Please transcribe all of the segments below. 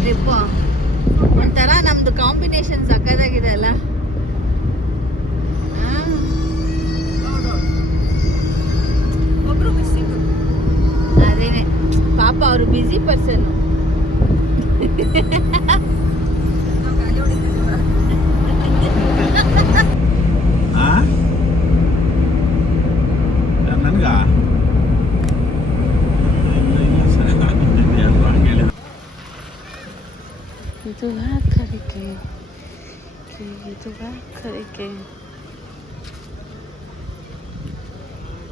Trip ಒಂಥರ ನಮ್ದು combination ಸಕ್ಕತ್ತಾಗಿದೆ ಅಲ್ಲ. ಅದೇನೆ ಪಾಪ ಅವರು busy person.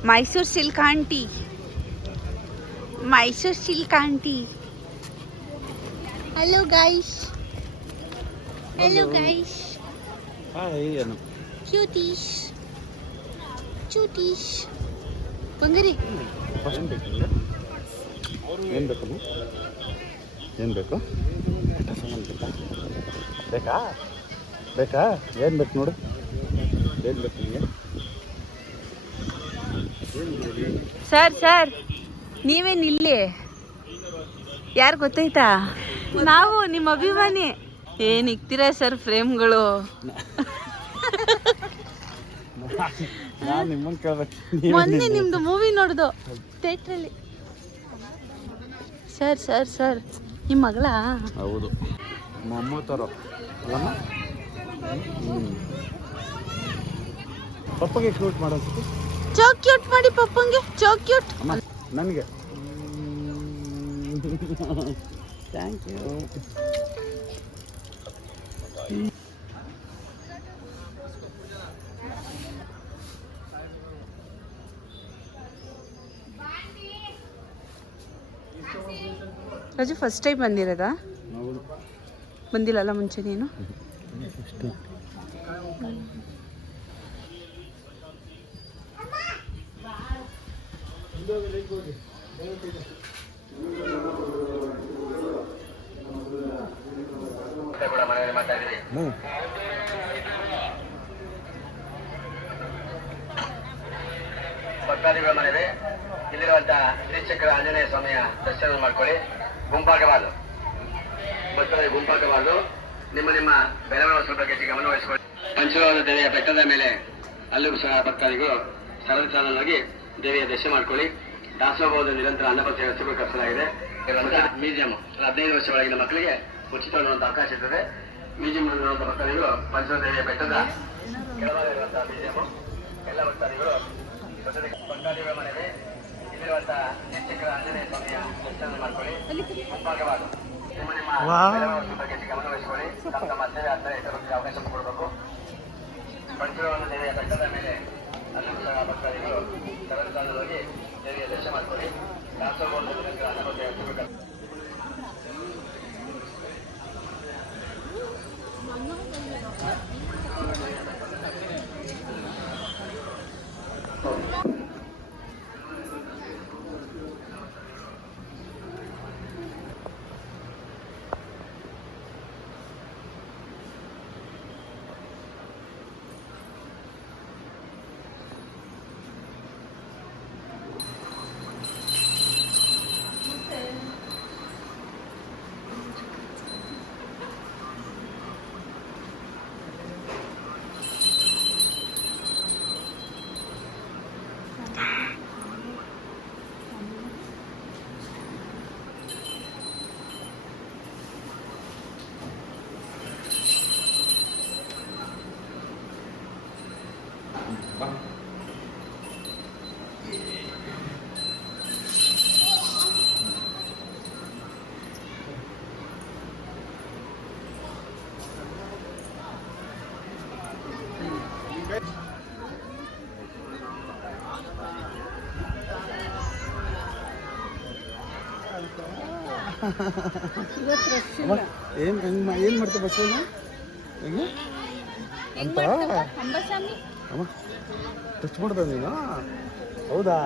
Mysore silk aunty, Mysore silk aunty. Hello guys, hello guys. Cutish cutish. ಬಂಗಾರಿ ಏನು ಬೇಕು? ಏನು ಬೇಕು? ಬೇಕಾ ಬೇಕಾ? ಏನು ಬೇಕು ನೋಡು, ಏನು ಬೇಕು ನಿಮಗೆ? ಸರ್ ಸರ್ ನೀವೇನು ಇಲ್ಲಿ? ಯಾರು ಗೊತ್ತಾಯ್ತಾ? ನಾವು ನಿಮ್ಮ ಅಭಿಮಾನಿ. ಏನು ಇಕ್ತೀರಾ ಸರ್ ಫ್ರೇಮ್ಗಳು? ಮೊನ್ನೆ ನಿಮ್ದು ಮೂವಿ ನೋಡ್ದು ಥಿಯೇಟ್ರಲ್ಲಿ. ಸರ್ ಸರ್ ಸರ್ ನಿಮ್ಮ ಮಗಳ? ಹೌದು, ಮೊಮ್ಮತ್ತರು ಅಲ್ಲಮ್ಮ. ಪಪ್ಪಗೆ ಕ್ಯೂಟ್ ಮಾಡೋದು. ಚೋಕ್ ಕ್ಯೂಟ್ ಮಾಡಿ ಪಪ್ಪಂಗೆ, ಚೋಕ್ ಕ್ಯೂಟ್. ನನಗೆ thank you. Raju first time ಬಂದಿರೋದಾ? ಬಂದಿಲ್ಲಲ್ಲ ಮುಂಚೆ ನೀನು? ಭಕ್ತಾದಿಗಳ ಮನೆಗೆ ಇಲ್ಲಿರುವಂತಹ ಶ್ರೀಚಕ್ರ ಆಂಜನೇಯ ಸ್ವಾಮಿಯ ದರ್ಶನ ಮಾಡ್ಕೊಳ್ಳಿ. ಗುಂಪಾಗಬಾರ್ದು, ಭಕ್ತಾದಿ ಗುಂಪಾಗಬಾರ್ದು. ನಿಮ್ಮ ನಿಮ್ಮ ಬೆಳವಣಿಗೆ ಸ್ವಲ್ಪ ಗಮನ ವಹಿಸಿಕೊಳ್ಳಿ. ಪಂಚಲೋಹದ ದೇವಿಯ ಬೆಟ್ಟದ ಮೇಲೆ ಅಲ್ಲೂ ಸಹ ಭಕ್ತಾದಿಗಳು ಸರದಿ ದೇವಿಯ ದರ್ಶನ ಮಾಡ್ಕೊಳ್ಳಿ. ದಾಸೋಹದ ನಿರಂತರ ಅನ್ನಪತ್ರ ವ್ಯವಸ್ಥೆ ಕಲ್ಪಿಸಲಾಗಿದೆ. ಮ್ಯೂಸಿಯಂ 15 ವರ್ಷ ಒಳಗಿನ ಮಕ್ಕಳಿಗೆ ಉಚಿತ ನೋಡುವಂತ ಅವಕಾಶ ಇರ್ತದೆ. ಮ್ಯೂಸಿಯಂ ನೋಡುವಂತ ಭಕ್ತಾದಿಗಳು ಪಂಚಲೋಹ ದೇವಿಯ ಬೆಟ್ಟದ ಕೆಳಭಾಗವಿರುವಂತಹ ಮ್ಯೂಸಿಯಂ ಎಲ್ಲ ಭಕ್ತಾದಿಗಳು ಭಕ್ತಾದಿಗಳ ಮನೆಗೆ ಇಲ್ಲಿರುವಂತಹ ಶ್ರೀಚಕ್ರ ಆಂಜನೇಯ ಸ್ವಾಮಿಯ ದರ್ಶನ ಮಾಡ್ಕೊಳ್ಳಿ. ಗುಂಪಾಗಬಾರ್ದು. ನಿಮ್ಮ ನಿಮ್ಮ ಬಗ್ಗೆ ಗಮನ ವಹಿಸಿಕೊಳ್ಳಿ. ತಮ್ಮ ಸೇವೆ ಆಗ್ತಾರೆ ಇತರರಿಗೆ ಅವಕಾಶ ಕೊಡಬೇಕು. ಪಂಚಲೋಹ ದೇವಿಯ ಬೆಟ್ಟದ ಮೇಲೆ ಅಲ್ಲೂ ಸಹ ಭಕ್ತಾದಿಗಳು ಸರದಿ ದೇವಿಯ ದರ್ಶನ ಮಾಡ್ಕೊಳ್ಳಿ. ದಾಸೋಹದ ನಿರಂತರ ಅನ್ನಪತ್ರ ವ್ಯವಸ್ಥೆ ಏನು ಮಾಡ್ತಾ ಬಸವಣ್ಣ ಹೆಂಗೆ ಅಂತ ಅಮ್ಮ ಟಚ್ ಮಾಡ್ದ ನೀನು? ಹೌದಾ?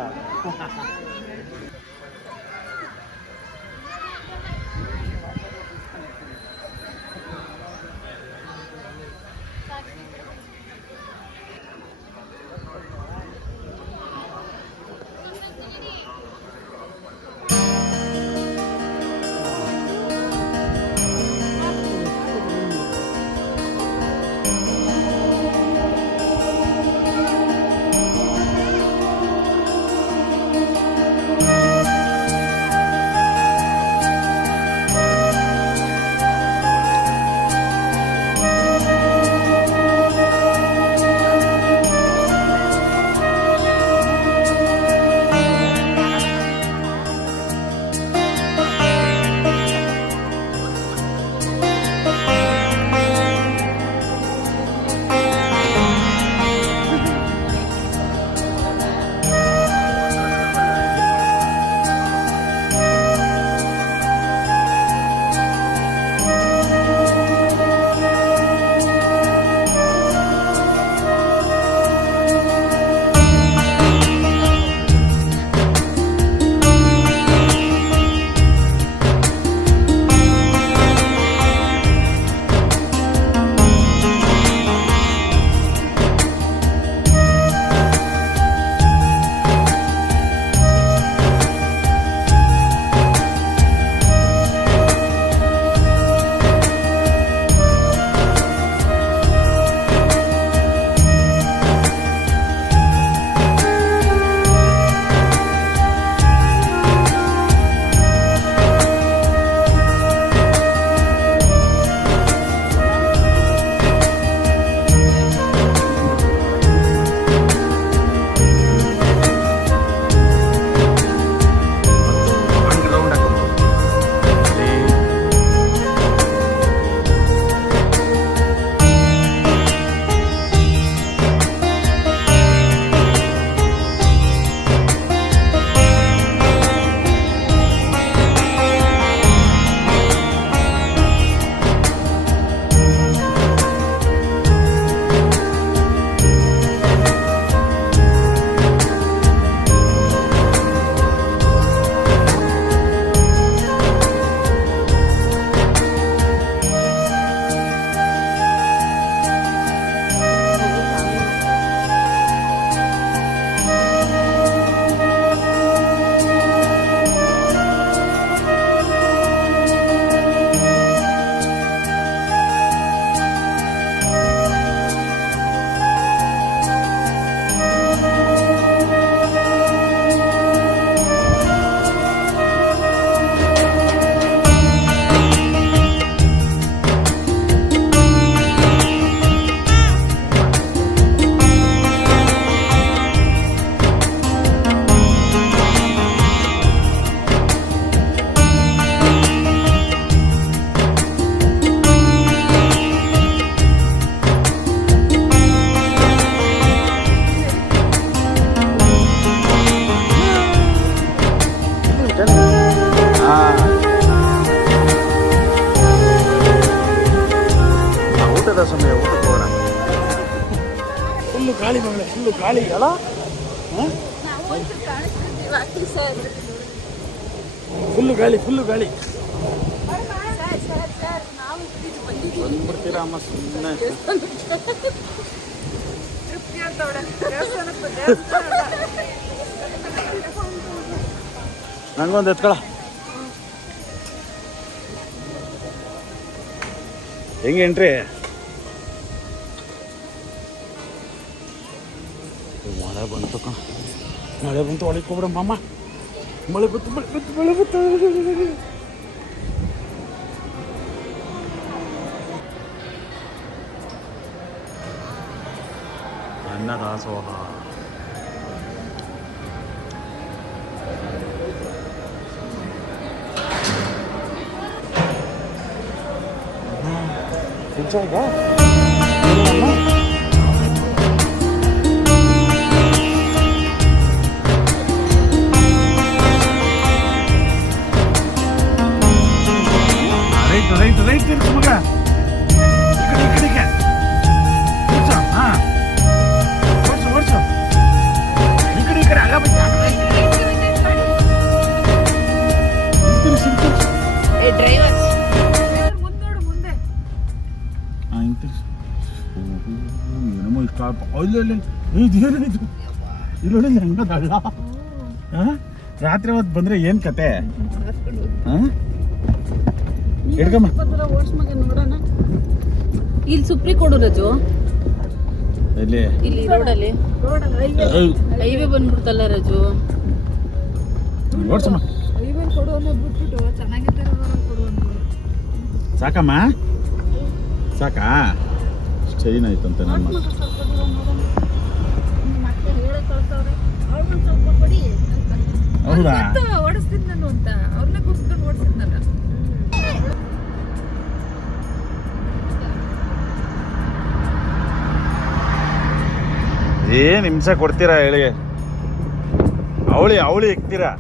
ಸಮಯ ಊಟಕ್ಕೆ ಹೋಗೋಣ. ಫುಲ್ಲು ಗಾಳಿ ಮಗಳೇ, ಫುಲ್ಲು ಗಾಳಿ ಅಲ್ಲ. ಫುಲ್ಲು ಗಾಳಿ, ಫುಲ್ಲು ಗಾಳಿ. ಬಂದ್ಬಿಡ್ತೀರಾ ಅಮ್ಮ ಸುಮ್ಮನೆ. ನಂಗೊಂದು ಎತ್ಕೊಳ. ಹೆಂಗೆ ಎಂಟ್ರಿ? ಮಳೆ ಬಂತು ಕಣ, ಮಳೆ ಬಂತು. ಒಳಗೆ ಹೋಗ್ಬಿಡಮ್ಮ ಅಮ್ಮ. ಮಳೆ ಬಂತು, ಮಳೆ ಬಂತು, ಮಳೆ ಬಂತು. ಅನ್ನದಾಸೋಹ. ನಿಜವಾಗ ರೈಟ್ ತಿರ್ಸು ಮಗ. ಈ ಕಡೆಗೆ ತಿರ್ಸು. ಹಾಂ, ಓಡಿಸು. ಈ ಕಡೆ ಆಗ ತಿರ್ಸು. ಏನಮ್ಮ ಇಷ್ಟ ಅಲ್ಲಿ ಇದೇನಿದು? ಇಲ್ಲೊಳ್ಳಿ ಹೆಂಗದಲ್ಲ. ರಾತ್ರಿ ಹೊತ್ತು ಬಂದ್ರೆ ಏನ್ ಕತೆ? ಹಿಡ್ಕಮ್ಮ. ಇಲ್ಲಿ ಸುಪ್ರಿ ಕೊಡು ರಜು. ಎಲ್ಲಿ? ಇಲ್ಲಿ ರೋಡಲ್ಲಿ ಹೈವೇ ಬಂದ್ಬಿಡ್ತಲ್ಲ ರಜು. ಓಡ್ಸಮ್ಮ. ಸಾಕಮ್ಮ, ಸಾಕಾ? ಚೈನ್ ಆಯ್ತಂತೆ ನಮ್ಮ. ಹೌದಾ? ಓಡಿಸ್ತೀನಿ ನಾನು ಅಂತ ಅವ್ರನ್ನ ಕೂರ್ಸ್ಕೊಂಡು ಓಡಿಸ್ತಿದ್ನಲ್ಲ. ಏನ್ ಹಿಂಸೆ ಕೊಡ್ತೀರಾ ಹೇಳಿ? ಅವಳಿ ಇಕ್ತೀರಾ?